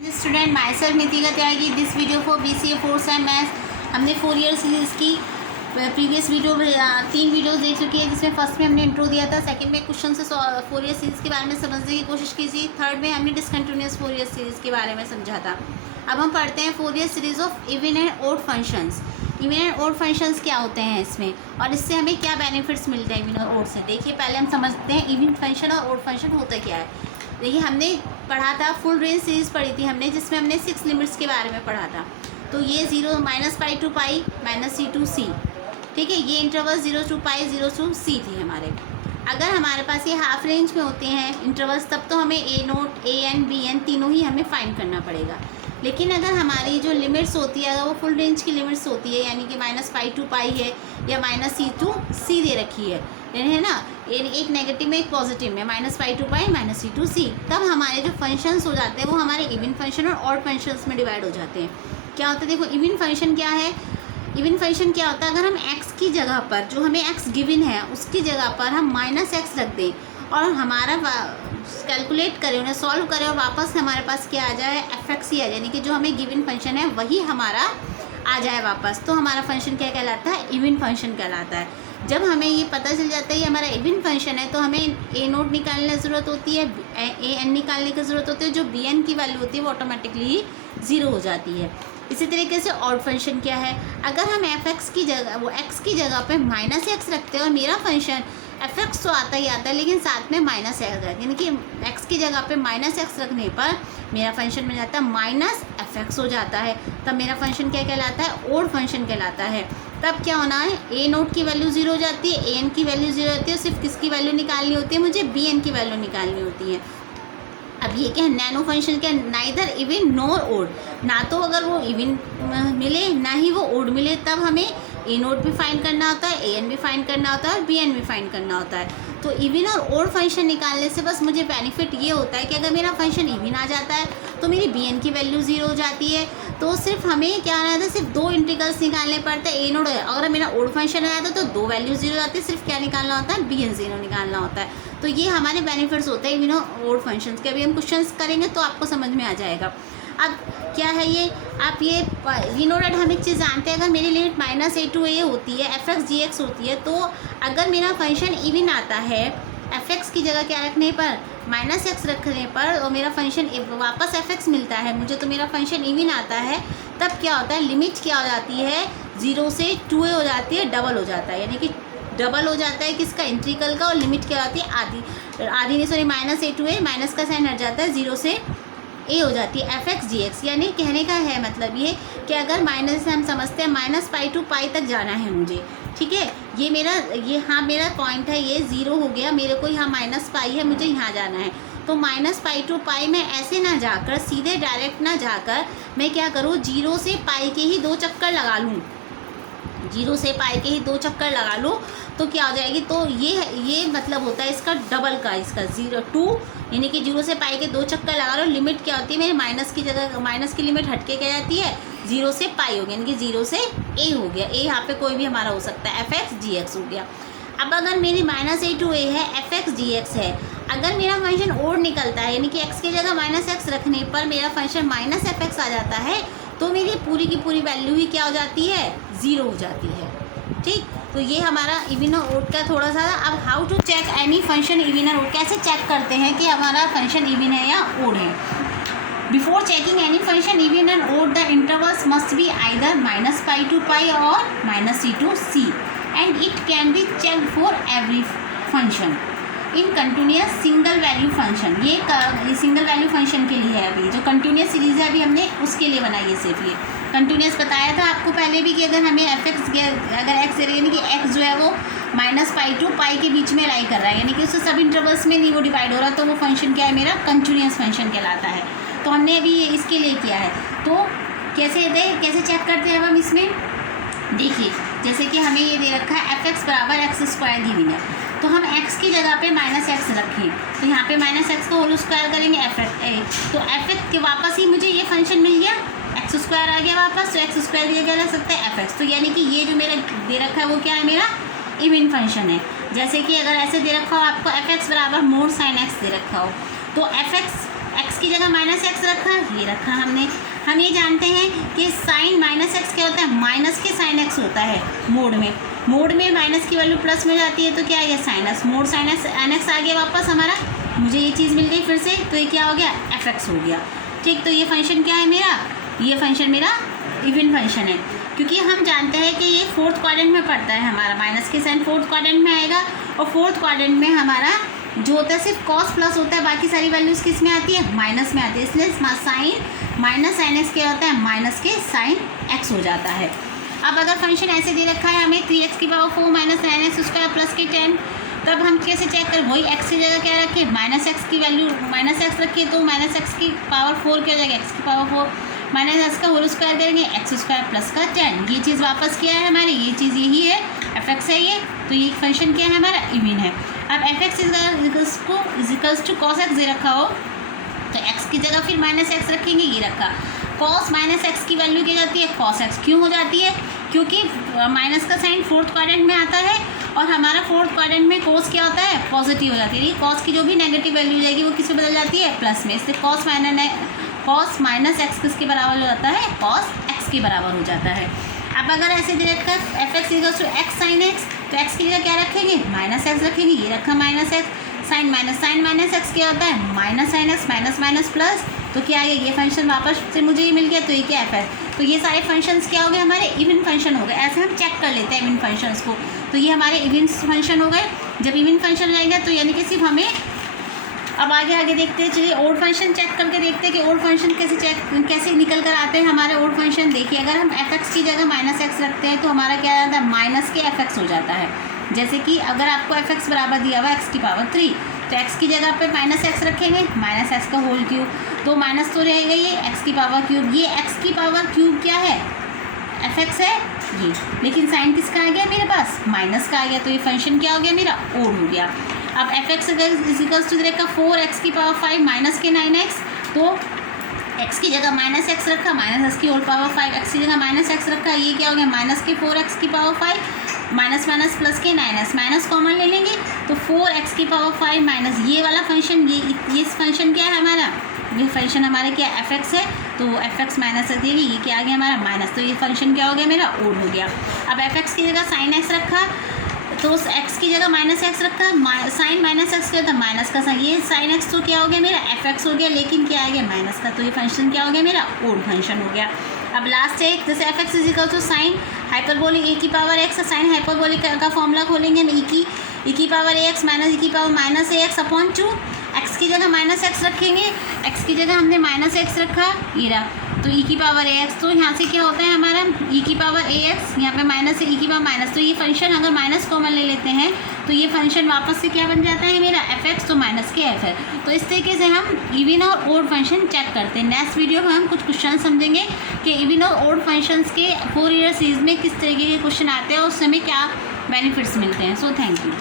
Student my self Nitika Tyagi. This video for BCA 4 same maths. हमने 4 year series की previous video 3 videos देख चुकी है, जिसमें फर्स्ट में हमने इंट्रो दिया था, सेकंड में क्वेश्चन से 4 ईयर सीरीज़ के बारे में समझने की कोशिश की थी, थर्ड में हमने डिसकंटिन्यूअस 4 ईयर सीरीज़ के बारे में समझा था। अब हम पढ़ते हैं 4 year series of even and odd functions. Even and odd functions क्या होते हैं इसमें, और इससे हमें क्या बेनिफिट्स मिलते हैं इवन और ओड से। देखिए, पहले हम समझते हैं इवन फंक्शन और ओड फंक्शन होता क्या है। देखिए, हमने पढ़ा था फुल रेंज सीरीज़ पढ़ी थी हमने, जिसमें हमने 6 लिमिट्स के बारे में पढ़ा था। तो ये 0 -π to π -c to c, ठीक है। ये इंटरवल 0 to π 0 to c थी हमारे। अगर हमारे पास ये हाफ रेंज में होते हैं इंटरवल्स, तब तो हमें a0, an, bn तीनों ही हमें फाइंड करना पड़ेगा। लेकिन अगर हमारी जो लिमिट्स होती है, अगर वो फुल रेंज की लिमिट्स होती है, यानी कि -π to π है या -c to c दे रखी है ना, एक नेगेटिव में एक पॉजिटिव में, -π to π -c to c, तब हमारे जो फंक्शंस हो जाते हैं वो हमारे इवन फंक्शन और ऑड फंक्शंस में डिवाइड हो जाते हैं। क्या होता है, देखो, इवन फंक्शन क्या है। इवन फंक्शन क्या होता है, अगर हम x की जगह पर, जो हमें x गिवन है उसकी जगह पर हम -x रख दें और हमारा कैलकुलेट करें, उन्हें सॉल्व करें और वापस हमारे पास क्या आ जाए, fx ही आ जाए, यानी कि जो हमें गिवन फंक्शन है वही हमारा आ जाए वापस, तो हमारा फंक्शन क्या कहलाता है, इवन फंक्शन कहलाता है। जब हमें ये पता चल जाता है ये हमारा इवन फंक्शन है, तो हमें a0 निकालने की ज़रूरत होती है, an निकालने की ज़रूरत होती है, जो bn की वैल्यू होती है वो ऑटोमेटिकली 0 हो जाती है। इसी तरीके से ऑड फंक्शन क्या है, अगर हम fx की जगह, वो x की जगह पे -x रखते हैं और मेरा फंक्शन fx तो आता ही आता है, लेकिन साथ में -x है, यानी कि x की जगह पे -x रखने पर मेरा फंक्शन मिल जाता है -fx हो जाता है, तब मेरा फंक्शन क्या कहलाता है, ऑड फंक्शन कहलाता है। तब क्या होना है, a0 की वैल्यू 0 हो जाती है, an की वैल्यू 0 होती है, सिर्फ किसकी वैल्यू निकालनी होती है, मुझे bn की वैल्यू निकालनी होती है। अब ये क्या है, नैनो फंक्शन क्या, नाइदर इवन नॉर ओड, ना तो अगर वो इवन मिले ना ही वो ओड मिले, तब हमें a0 भी फाइंड करना होता है, an भी फाइंड करना होता है और bn भी फाइंड करना होता है। तो इवन और ओड फंक्शन निकालने से बस मुझे बेनिफिट ये होता है कि अगर मेरा फंक्शन इवन आ जाता है तो मेरी bn की वैल्यू 0 हो जाती है, तो सिर्फ हमें क्या आना था, सिर्फ 2 इंटीग्रल्स निकालने पड़ते हैं, a0। अगर मेरा ओड फंक्शन आया था तो 2 वैल्यू 0 हो जाती है, सिर्फ क्या निकालना होता है, bn 0 निकालना होता है। तो ये हमारे बेनिफिट्स होते हैं इवन और ओड फंक्शंस के। अभी हम क्वेश्चंस करेंगे तो आपको समझ में आ जाएगा। अब क्या है ये, आप ये नो डेट हम एक चीज़ जानते हैं, अगर मेरी लिमिट -a to a होती है, fx gx होती है, तो अगर मेरा फंक्शन इवन आता है, fx की जगह क्या रखने पर, -x रखने पर, और मेरा फंक्शन वापस fx मिलता है मुझे, तो मेरा फंक्शन इवन आता है, तब क्या होता है, लिमिट क्या हो जाती है, 0 से 2a हो जाती है, डबल हो जाता है, यानी कि डबल हो जाता है किसका, इंटीग्रल का, और लिमिट क्या होती है, आधी नहीं, sorry, -a to a, minus का साइन हट जाता है, 0 से a हो जाती है, fx gx। यानी कहने का है मतलब ये कि अगर माइनस से हम समझते हैं -π to π तक जाना है मुझे, ठीक है। ये हाँ मेरा पॉइंट है, ये 0 हो गया, मेरे को यहाँ -π है, मुझे यहाँ जाना है, तो -π to π में ऐसे ना जाकर, सीधे डायरेक्ट ना जाकर, मैं क्या करूँ, 0 से π के ही 2 चक्कर लगा लूँ, 0 से π के ही 2 चक्कर लगा लो, तो क्या हो जाएगी, तो ये मतलब होता है इसका डबल का, इसका 2, यानी कि 0 से π के 2 चक्कर लगा लो। लिमिट क्या होती है, मेरे माइनस की जगह, माइनस की लिमिट हटके क्या जाती है, 0 से π हो गया, यानी कि 0 से a हो गया, a यहाँ पे कोई भी हमारा हो सकता है, fx gx हो गया। अब अगर मेरी -a to a है, fx gx है, अगर मेरा फंक्शन ओड निकलता है, यानी कि x की जगह -x रखने पर मेरा फंक्शन -fx आ जाता है, तो मेरी पूरी की पूरी वैल्यू ही क्या हो जाती है, 0 हो जाती है, ठीक। तो ये हमारा इवन और ओड का थोड़ा सा। अब how to check any function even or odd, कैसे चेक करते हैं कि हमारा फंक्शन इवन है या ओड है। Before checking any function even and odd, the intervals must be either -π to π और -c to c, and it can be checked for every function in continuous single value function. ये single value function के लिए है, अभी जो continuous series है अभी हमने उसके लिए बनाई है सिर्फ। ये कंटिन्यूस बताया था आपको पहले भी कि अगर हमें अगर x यानी कि x जो है वो -π to π के बीच में लाई कर रहा है, यानी कि उससे सब इंटरवल्स में नहीं वो डिवाइड हो रहा, तो वो फंक्शन क्या है, मेरा कंटिन्यूस फंक्शन कहलाता है। तो हमने अभी ये इसके लिए किया है। तो कैसे चेक करते हैं अब हम इसमें, देखिए, जैसे कि हमें ये दे रखा है fx बराबर x² दी हुई है, तो हम x की जगह पे -x रखें, तो यहाँ पे -x को होल स्क्वायर करेंगे, तो fx के वापस ही मुझे ये फंक्शन मिल गया, x² आ गया वापस, तो x² दिया जा सकता है fx। तो यानी कि ये जो मेरा दे रखा है वो क्या है, मेरा इवन फंक्शन है। जैसे कि अगर ऐसे दे रखा हो आपको, fx बराबर mod sin x दे रखा हो, तो x की जगह माइनस एक्स रखा, ये रखा हमने। हम ये जानते हैं कि साइन माइनस एक्स क्या होता है, माइनस के साइन एक्स होता है मोड में। मोड में माइनस की वैल्यू प्लस में जाती है तो क्या आ गया sinus, mod sinus N X आ गया वापस हमारा। मुझे ये चीज़ मिल गई फिर से, तो ये क्या हो गया एफ एक्स हो गया। ठीक, तो ये फंक्शन क्या है मेरा, ये फंक्शन मेरा इवन फंक्शन है, क्योंकि हम जानते हैं कि ये फोर्थ क्वाड्रेंट में पड़ता है हमारा, माइनस के साइन फोर्थ क्वाड्रेंट में आएगा। और फोर्थ क्वाड्रेंट में हमारा जो होता है सिर्फ कॉस प्लस होता है, बाकी सारी वैल्यूज़ किस में आती है, माइनस में आती है। इसलिए साइन माइनस साइन एक्स क्या होता है, माइनस के साइन एक्स हो जाता है। अब अगर फंक्शन ऐसे दे रखा है हमें 3x की power 4 minus 9x square plus के 10, तब हम कैसे चेक करें, वही x की जगह क्या रखें, माइनस एक्स की वैल्यू माइनस एक्स रखिए, तो माइनस एक्स की पावर 4 क्या हो जाएगा, एक्स की पावर 4 माइनस एक्स का होल स्क्वायर करेंगे, एक्स स्क्वायर प्लस का 10। ये चीज़ वापस क्या है हमारी, ये चीज़ यही है, एफ एक्स है ये। तो ये फंक्शन क्या है हमारा, इवन है। अब F X is equals to cos X दे रखा हो तो एक्स की जगह फिर माइनस एक्स रखेंगे, ये रखा। कॉस माइनस एक्स की वैल्यू क्या जाती है, कॉस एक्स। क्यों हो जाती है, क्योंकि माइनस का साइन फोर्थ क्वाड्रेंट में आता है और हमारा फोर्थ क्वाड्रेंट में कॉस क्या होता है, पॉजिटिव हो जाती है। कॉस की जो भी नेगेटिव वैल्यू जाएगी वो किस में बदल जाती है, प्लस में। इसलिए कॉस माइनस एक्स किसके बराबर हो जाता है, कॉस एक्स के बराबर हो जाता है। अब अगर ऐसे दे रखा है f x equals to x sine x, तो एक्स की जगह क्या रखेंगे, माइनस एक्स रखेंगे, ये रखा minus x. Sine minus x क्या होता है, minus sine x, minus minus plus, तो क्या है ये फंक्शन वापस से मुझे ये मिल गया, तो ये क्या एफ है। तो ये सारे फंक्शंस क्या हो गए हमारे, इवन फंक्शन हो गए। ऐसे हम चेक कर लेते हैं इवन फंक्शंस को, तो ये हमारे इवन फंक्शन हो गए। जब इवन फंक्शन रहेगा तो यानी कि सिर्फ हमें, अब आगे देखते हैं, चलिए ओड फंक्शन चेक करके देखते हैं कि ओड फंक्शन कैसे निकल कर आते हैं हमारे ओड फंक्शन। देखिए अगर हम एफ एक्स की जगह माइनस एक्स रखते हैं तो हमारा क्या आता है, माइनस के एफ एक्स हो जाता है। जैसे कि अगर आपको एफ एक्स बराबर दिया हुआ एक्स की पावर 3, तो एक्स की जगह पे माइनस एक्स रखेंगे, माइनस एक्स का होल क्यूब, तो माइनस तो रहेगा ये एक्स की पावर क्यूब। ये एक्स की पावर क्यूब क्या है, एफ एक्स है ये, लेकिन साइन किसका आ गया मेरे पास, माइनस का आ गया। तो ये फंक्शन क्या हो गया मेरा, ओड हो गया। अब एफ एक्स इजिकल्स टू देखा 4x की पावर 5 माइनस के 9x, तो x की जगह माइनस एक्स रखा, माइनस एक्स की होल पावर 5, एक्स की जगह माइनस एक्स रखा, ये क्या हो गया माइनस के 4x की पावर 5 माइनस माइनस प्लस के 9x, माइनस कॉमन ले लेंगे तो 4x की पावर 5 माइनस ये वाला फंक्शन, ये फंक्शन क्या है हमारा, ये फंक्शन हमारे क्या एफ एक्स है, तो एफ एक्स माइनस रख देगी, ये क्या आ गया हमारा माइनस, तो ये फंक्शन क्या हो गया मेरा, ओड हो गया। अब एफ एक्स की जगह साइन एक्स रखा, तो उस एक्स की जगह माइनस एक्स रखा, साइन माइनस एक्स क्या था, माइनस का साइन, ये साइन एक्स तो क्या हो गया मेरा एफ एक्स हो गया, लेकिन क्या आ गया माइनस का, तो ये फंक्शन क्या हो गया मेरा, ओड फंक्शन हो गया। अब लास्ट है जैसे F X is equal to sine hyperbolic A की पावर एक्स, साइन हाइपरबोलिक का फॉर्मूला खोलेंगे हम, ई की power A X minus E की power minus A X upon 2, X की जगह माइनस एक्स रखेंगे, एक्स की जगह हमने माइनस एक्स रखा, ये रहा, तो ई की पावर ए एक्स, तो यहाँ से क्या होता है हमारा ई की पावर ए एक्स, यहाँ पे माइनस है ई की पावर माइनस, तो ये फंक्शन अगर माइनस कॉमन ले लेते हैं तो ये फंक्शन वापस से क्या बन जाता है मेरा एफ एक्स, तो माइनस के एफ है। तो इस तरीके से हम even or odd function check करते हैं। नेक्स्ट वीडियो में हम कुछ क्वेश्चन समझेंगे कि इवन और ओड फंक्शंस के फोरियर सीरीज में किस तरीके के क्वेश्चन आते हैं और उस समय क्या बेनिफिट्स मिलते हैं। So thank you.